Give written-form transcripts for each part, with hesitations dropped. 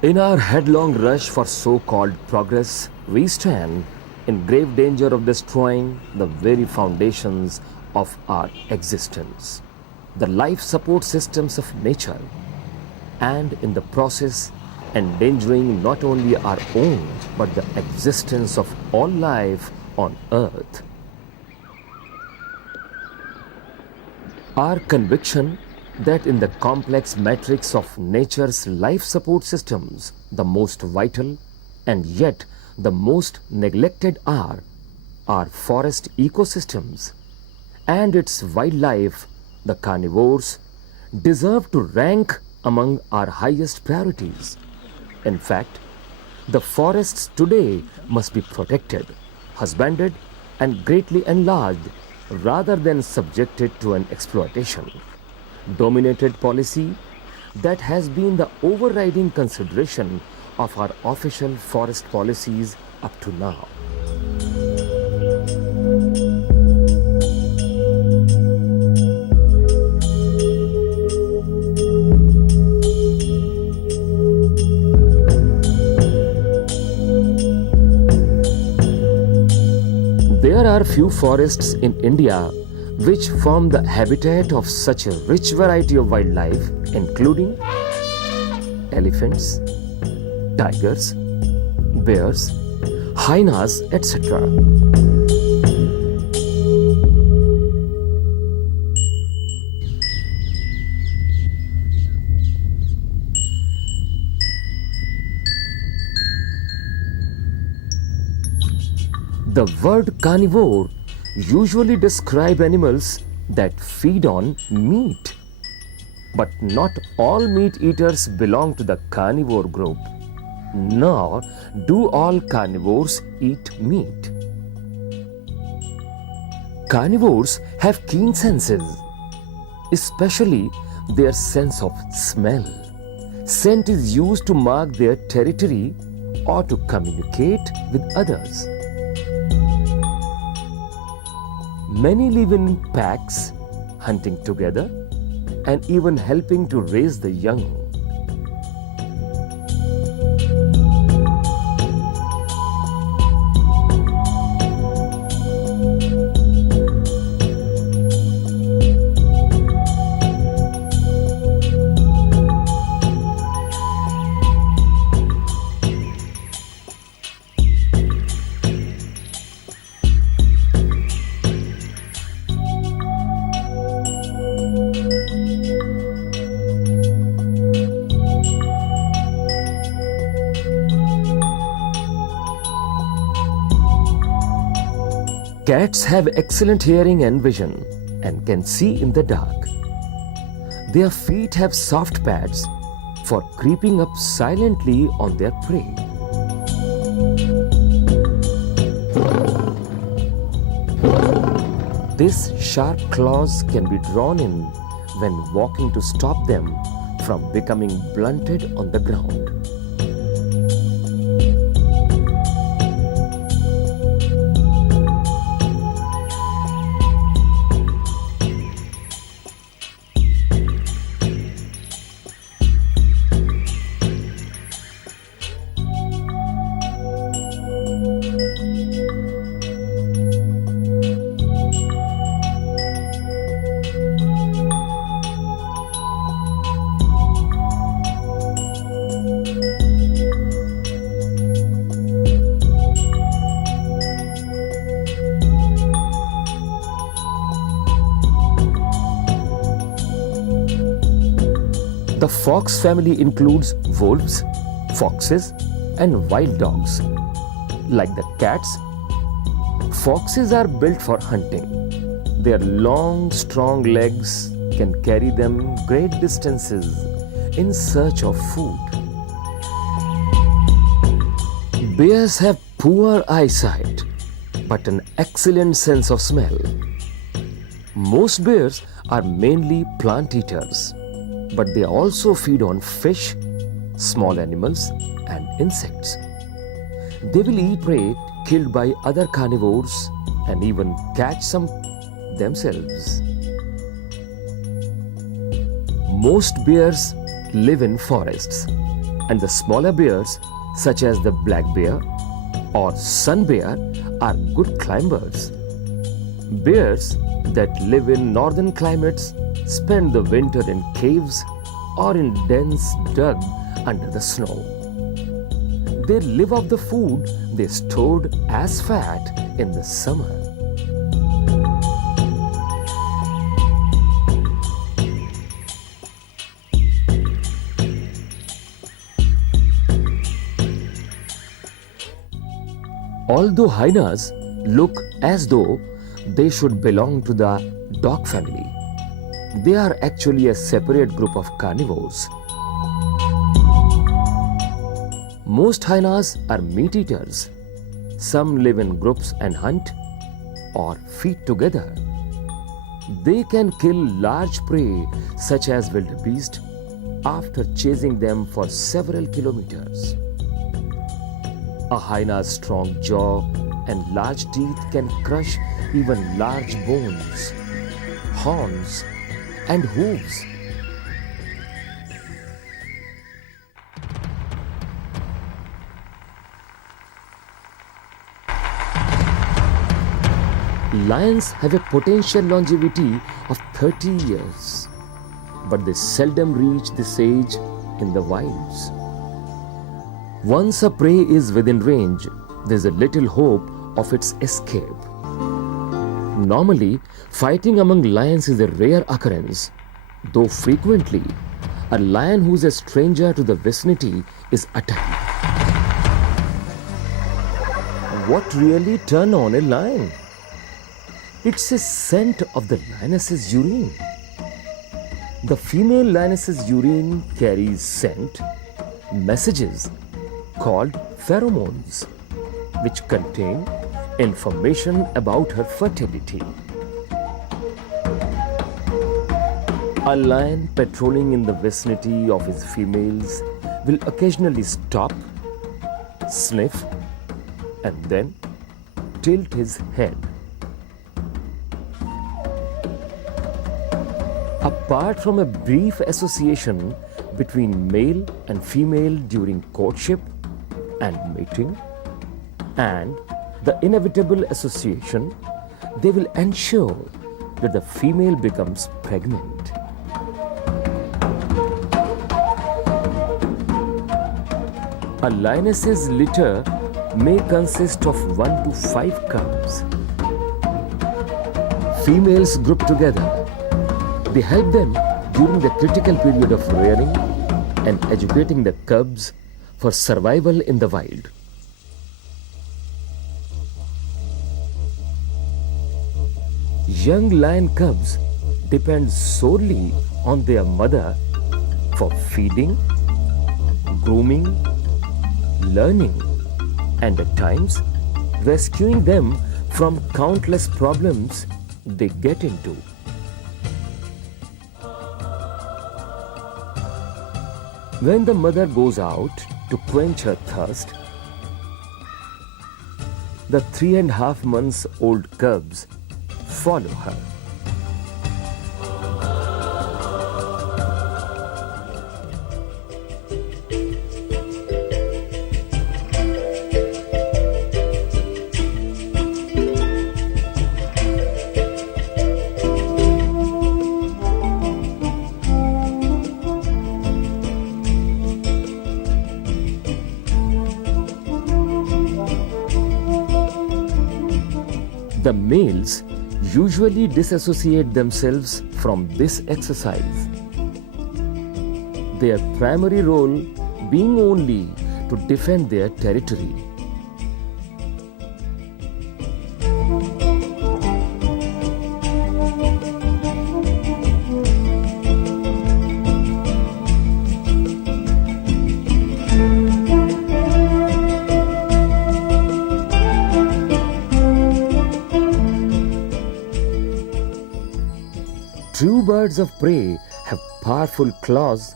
In our headlong rush for so-called progress, we stand in grave danger of destroying the very foundations of our existence, the life support systems of nature, and in the process endangering not only our own but the existence of all life on earth. Our conviction that in the complex matrix of nature's life support systems, the most vital and yet the most neglected are our forest ecosystems, and its wildlife, the carnivores, deserve to rank among our highest priorities. In fact, the forests today must be protected, husbanded, and greatly enlarged rather than subjected to an exploitation dominated policy that has been the overriding consideration of our official forest policies up to now. There are few forests in India which form the habitat of such a rich variety of wildlife, including elephants, tigers, bears, hyenas, etc. The word carnivore usually describe animals that feed on meat. But not all meat eaters belong to the carnivore group, nor do all carnivores eat meat. Carnivores have keen senses, especially their sense of smell. Scent is used to mark their territory or to communicate with others. Many live in packs, hunting together and even helping to raise the young. Cats have excellent hearing and vision and can see in the dark. Their feet have soft pads for creeping up silently on their prey. These sharp claws can be drawn in when walking to stop them from becoming blunted on the ground. The fox family includes wolves, foxes, and wild dogs. Like the cats, foxes are built for hunting. Their long, strong legs can carry them great distances in search of food. Bears have poor eyesight, but an excellent sense of smell. Most bears are mainly plant eaters, but they also feed on fish, small animals, and insects. They will eat prey killed by other carnivores and even catch some themselves. Most bears live in forests. and the smaller bears, such as the black bear or sun bear, are good climbers. Bears that live in northern climates spend the winter in caves or in dens dug under the snow. They live off the food they stored as fat in the summer. Although hyenas look as though they should belong to the dog family, they are actually a separate group of carnivores. Most hyenas are meat eaters. Some live in groups and hunt or feed together. They can kill large prey such as wildebeest after chasing them for several kilometers. A hyena's strong jaw and large teeth can crush even large bones, horns, and hooves. Lions have a potential longevity of 30 years, but they seldom reach this age in the wilds. Once a prey is within range, there is a little hope of its escape. Normally, fighting among lions is a rare occurrence, though frequently, a lion who is a stranger to the vicinity is attacked. What really turns on a lion? It's a scent of the lioness's urine. The female lioness's urine carries scent, messages called pheromones, which contain information about her fertility. A lion patrolling in the vicinity of his females will occasionally stop, sniff, and then tilt his head. Apart from a brief association between male and female during courtship and mating, and the inevitable association, they will ensure that the female becomes pregnant. A lioness's litter may consist of 1 to 5 cubs. Females group together. They help them during the critical period of rearing and educating the cubs for survival in the wild. Young lion cubs depend solely on their mother for feeding, grooming, learning, and at times rescuing them from countless problems they get into. When the mother goes out to quench her thirst, the 3.5 months old cubs follow her. The males usually disassociate themselves from this exercise, their primary role being only to defend their territory. True birds of prey have powerful claws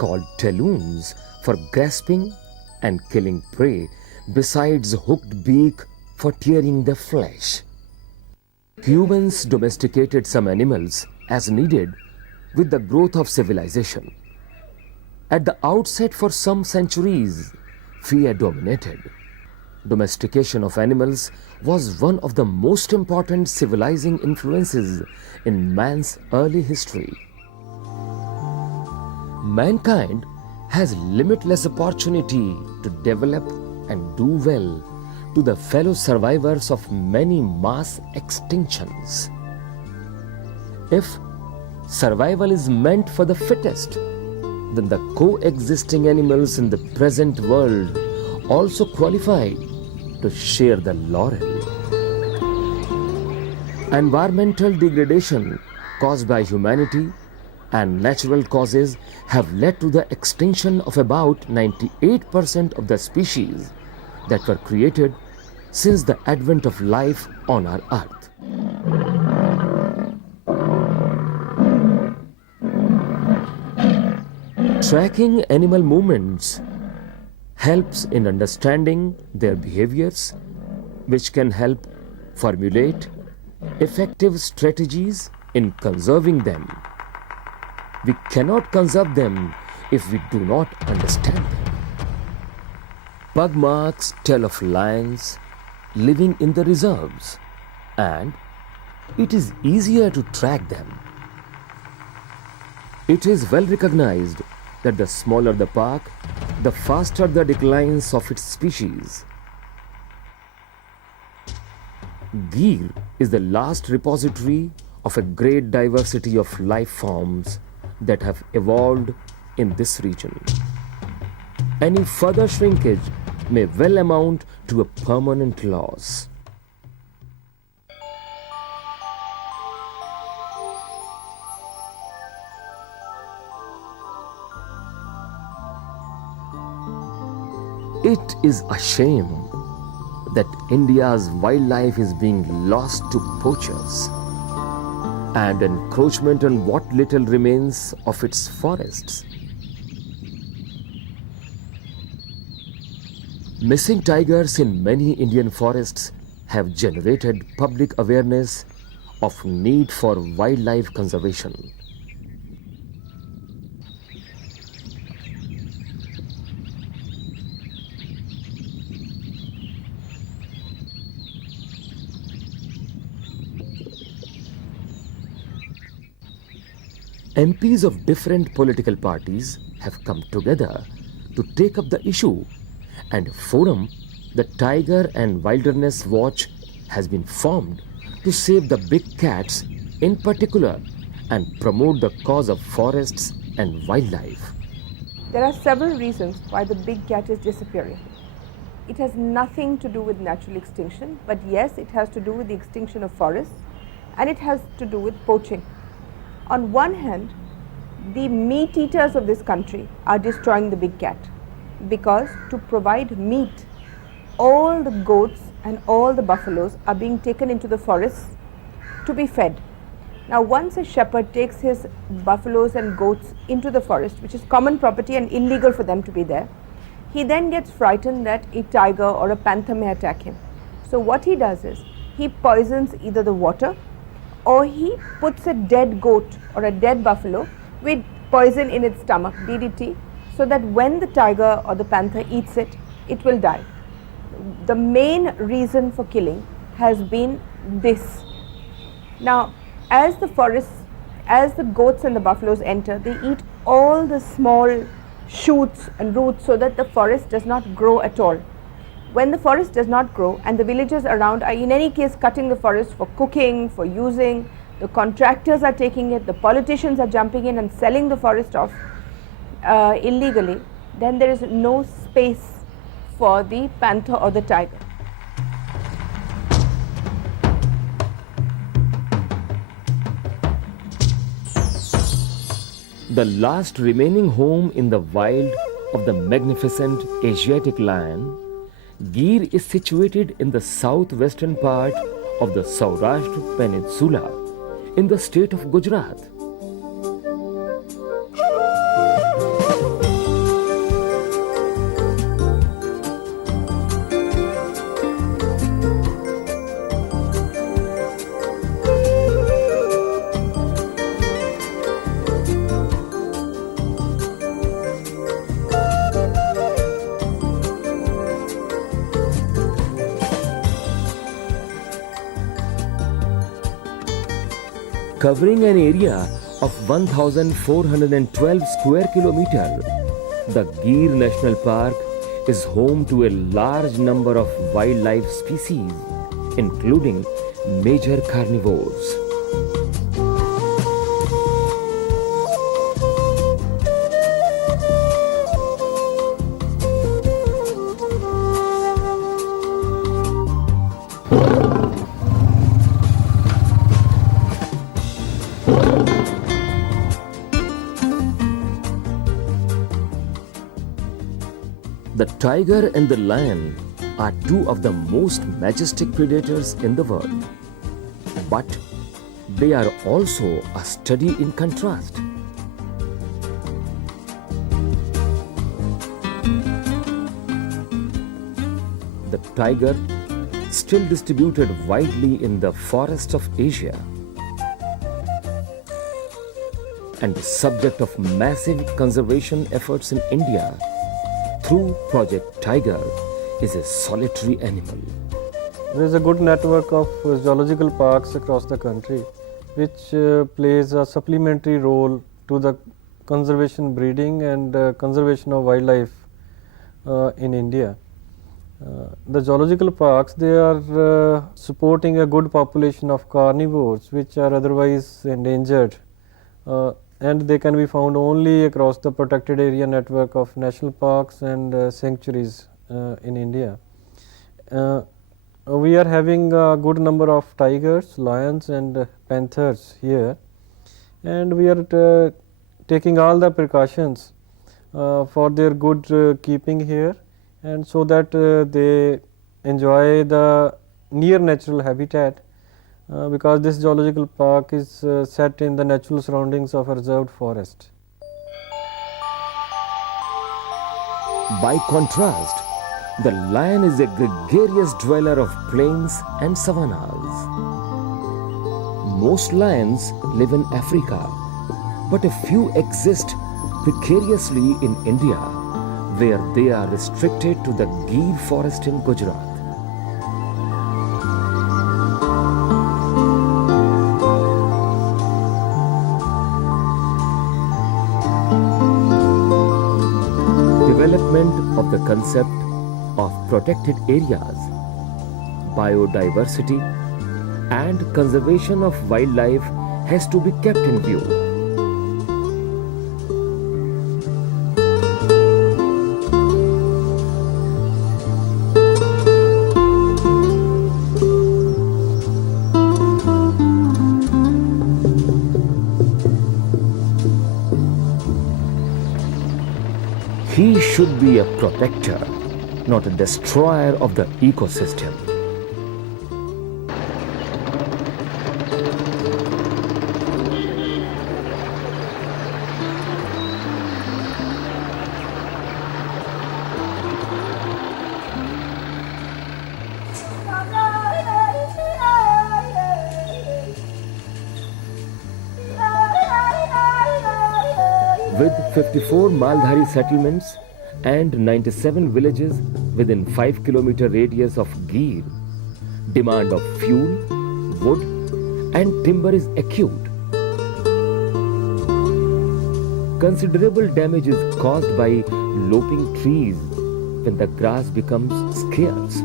called talons for grasping and killing prey, besides hooked beak for tearing the flesh. Humans domesticated some animals as needed with the growth of civilization. At the outset, for some centuries, fear dominated. Domestication of animals was one of the most important civilizing influences in man's early history. Mankind has limitless opportunity to develop and do well to the fellow survivors of many mass extinctions. If survival is meant for the fittest, then the coexisting animals in the present world also qualify to share the laurel. Environmental degradation caused by humanity and natural causes have led to the extinction of about 98% of the species that were created since the advent of life on our earth. Tracking animal movements helps in understanding their behaviors, which can help formulate effective strategies in conserving them. We cannot conserve them if we do not understand them. Pug marks tell of lions living in the reserves, and it is easier to track them. It is well recognized that the smaller the park, the faster the declines of its species. Gir is the last repository of a great diversity of life forms that have evolved in this region. Any further shrinkage may well amount to a permanent loss. It is a shame that India's wildlife is being lost to poachers and encroachment on what little remains of its forests. Missing tigers in many Indian forests have generated public awareness of need for wildlife conservation. MPs of different political parties have come together to take up the issue, and a forum, the Tiger and Wilderness Watch, has been formed to save the big cats in particular and promote the cause of forests and wildlife. There are several reasons why the big cat is disappearing. It has nothing to do with natural extinction, but yes, it has to do with the extinction of forests, and it has to do with poaching. On one hand, the meat eaters of this country are destroying the big cat, because to provide meat, all the goats and all the buffaloes are being taken into the forests to be fed. Now, once a shepherd takes his buffaloes and goats into the forest, which is common property and illegal for them to be there, he then gets frightened that a tiger or a panther may attack him. So what he does is, he poisons either the water, or he puts a dead goat or a dead buffalo with poison in its stomach, DDT, so that when the tiger or the panther eats it, it will die. The main reason for killing has been this. Now, as the goats and the buffaloes enter, they eat all the small shoots and roots so that the forest does not grow at all. When the forest does not grow and the villagers around are in any case cutting the forest for cooking, for using, the contractors are taking it, the politicians are jumping in and selling the forest off illegally, then there is no space for the panther or the tiger. The last remaining home in the wild of the magnificent Asiatic lion, Gir is situated in the southwestern part of the Saurashtra Peninsula in the state of Gujarat. Covering an area of 1,412 square kilometers, the Gir National Park is home to a large number of wildlife species, including major carnivores. The tiger and the lion are two of the most majestic predators in the world. But they are also a study in contrast. The tiger, still distributed widely in the forests of Asia, and the subject of massive conservation efforts in India through Project Tiger, is a solitary animal. There is a good network of zoological parks across the country which plays a supplementary role to the conservation breeding and conservation of wildlife in India. The zoological parks, they are supporting a good population of carnivores which are otherwise endangered, and they can be found only across the protected area network of national parks and sanctuaries in India. We are having a good number of tigers, lions and panthers here, and we are taking all the precautions for their good keeping here, and so that they enjoy the near natural habitat, because this zoological park is set in the natural surroundings of a reserved forest. By contrast, the lion is a gregarious dweller of plains and savannas. Most lions live in Africa, but a few exist precariously in India, where they are restricted to the Gir forest in Gujarat. Development of the concept of protected areas, biodiversity and conservation of wildlife has to be kept in view. He should be a protector, not a destroyer of the ecosystem. With 54 Maldhari settlements and 97 villages within 5 km radius of Gir, demand of fuel, wood and timber is acute. Considerable damage is caused by lopping trees when the grass becomes scarce.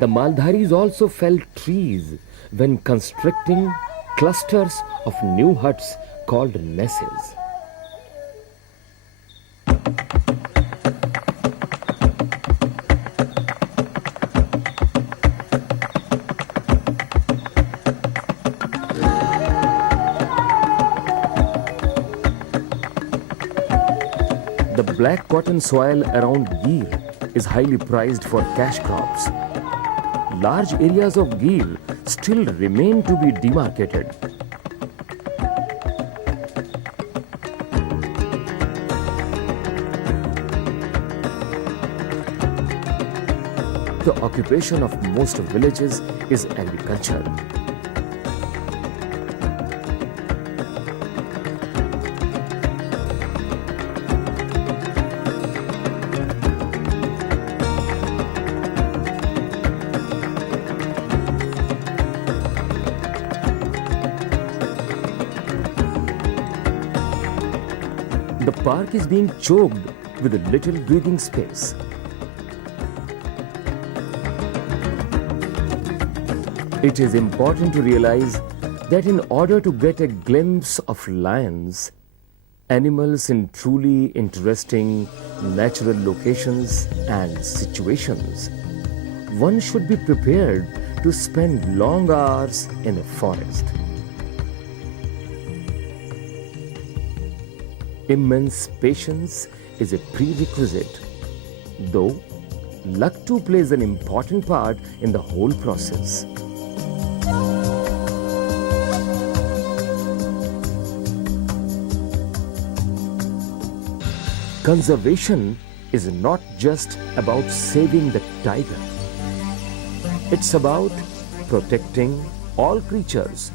The Maldharis also felled trees when constructing clusters of new huts called messes. The black cotton soil around Gir is highly prized for cash crops. Large areas of Gir still remain to be demarcated. The occupation of most villages is agriculture. park is being choked with a little breathing space. It is important to realize that in order to get a glimpse of lions, animals in truly interesting natural locations and situations, one should be prepared to spend long hours in a forest. Immense patience is a prerequisite, though luck too plays an important part in the whole process. Conservation is not just about saving the tiger. It's about protecting all creatures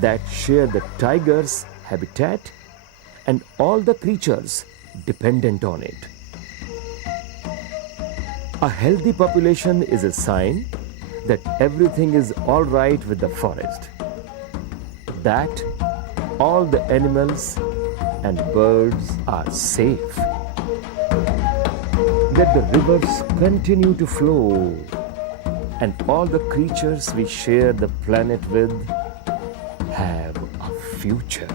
that share the tiger's habitat and all the creatures dependent on it. A healthy population is a sign that everything is all right with the forest, that all the animals and birds are safe, that the rivers continue to flow, and all the creatures we share the planet with have a future.